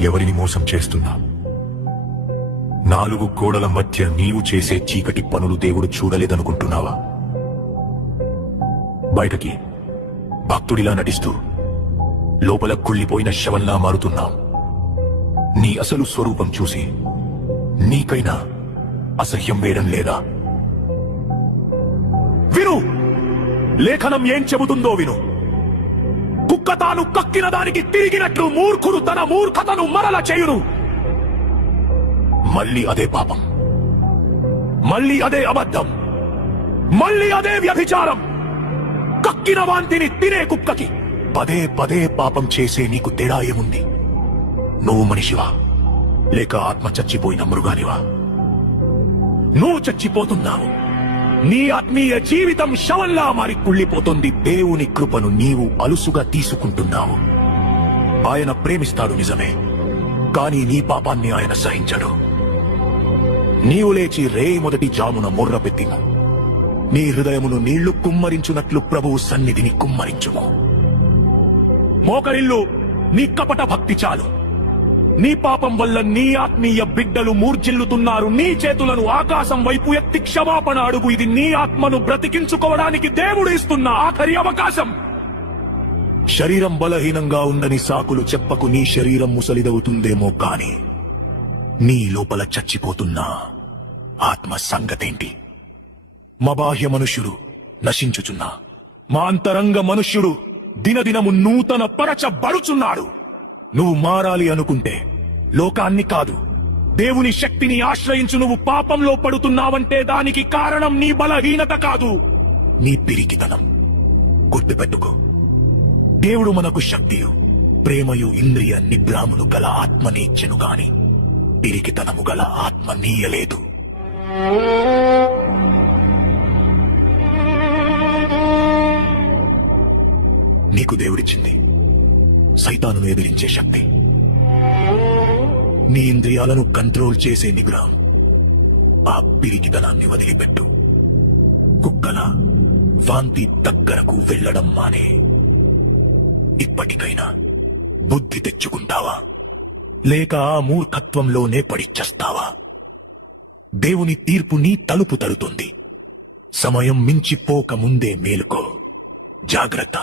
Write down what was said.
ఎవరిని మోసం చేస్తున్నా? నాలుగు గోడల మధ్య నీవు చేసే చీకటి పనులు దేవుడు చూడలేదనుకుంటున్నావా? బయటకి భక్తుడిలా నటిస్తూ లోపల కుళ్ళిపోయిన శవంలా మారుతున్నాం. నీ అసలు స్వరూపం చూసి నీకైనా అసహ్యం వేయడం లేదా? విను, లేఖనం ఏం చెబుతుందో విను. కుక్క తాను కక్కిన దానికి తిరిగినట్లు మూర్ఖుడు తన మూర్ఖతను మరల చేయును. మళ్ళీ అదే పాపం, మళ్ళీ అదే అబద్ధం, మళ్ళీ అదే వ్యభిచారం. కక్కిన వాంతిని తినే కుక్కకి పదే పదే పాపం చేసే నీకు తేడా ఏముంది? నువ్వు మనిషివా లేక ఆత్మ చచ్చిపోయిన మృగానివా? నువ్వు చచ్చిపోతున్నావు. నీ ఆత్మీయ జీవితం శవంలా మారి కుళ్ళిపోతుంది. దేవుని కృపను నీవు అలుసుగా తీసుకుంటున్నావు. ఆయన ప్రేమిస్తాడు నిజమే, కానీ నీ పాపాన్ని ఆయన సహించడు. నీవు లేచి రేయి మొదటి జామున మొర్ర పెట్టిన నీ హృదయమును నీళ్లు కుమ్మరించున్నట్లు ప్రభువు సన్నిధిని కుమ్మరించుము. మోకరిల్లు, నీ కపట భక్తి చాలు. నీ పాపం వల్ల నీ ఆత్మీయ బిడ్డలు మూర్జిల్లుతున్నారు. నీ చేతులను ఆకాశం వైపు ఎత్తి క్షమాపణ అడుగు. ఇది నీ ఆత్మను బ్రతికించుకోవడానికి దేవుడు ఇస్తున్న ఆఖరి అవకాశం. శరీరం బలహీనంగా ఉందని సాకులు చెప్పకు. నీ శరీరం ముసలిదవుతుందేమో కాని నీ లోపల చచ్చిపోతున్న ఆత్మ సంగతేంటి? మా బాహ్య మనుష్యుడు నశించుచున్నా, మా అంతరంగ మనుష్యుడు దినదినము నూతన పరచబడుచున్నాడు. నువ్వు మారాలి అనుకుంటే లోకాన్ని కాదు, దేవుని శక్తిని ఆశ్రయించు. నువ్వు పాపంలో పడుతున్నావంటే దానికి కారణం నీ బలహీనత కాదు, నీ పిరికితనం. గుర్తుపెట్టుకో, దేవుడు మనకు శక్తియు ప్రేమయు ఇంద్రియ నిగ్రహమును గల ఆత్మనిచ్చెను గాని పిరికితనము గల ఆత్మ నీయలేదు. నీకు దేవుడిచ్చింది సైతానును ఎదిరించే శక్తి, నీ ఇంద్రియాలను కంట్రోల్ చేసే నిగ్రహం. ఆ పిరికితనాన్ని వదిలిపెట్టు. కుక్కల వాంతి దగ్గరకు వెళ్లడం మానే. ఇప్పటికైనా బుద్ధి తెచ్చుకుంటావా లేక ఆ మూర్ఖత్వంలోనే పడిచ్చేస్తావా? దేవుని తీర్పు నీ తలుపు తడుతుంది. సమయం మించిపోక ముందే మేలుకో. జాగ్రత్త.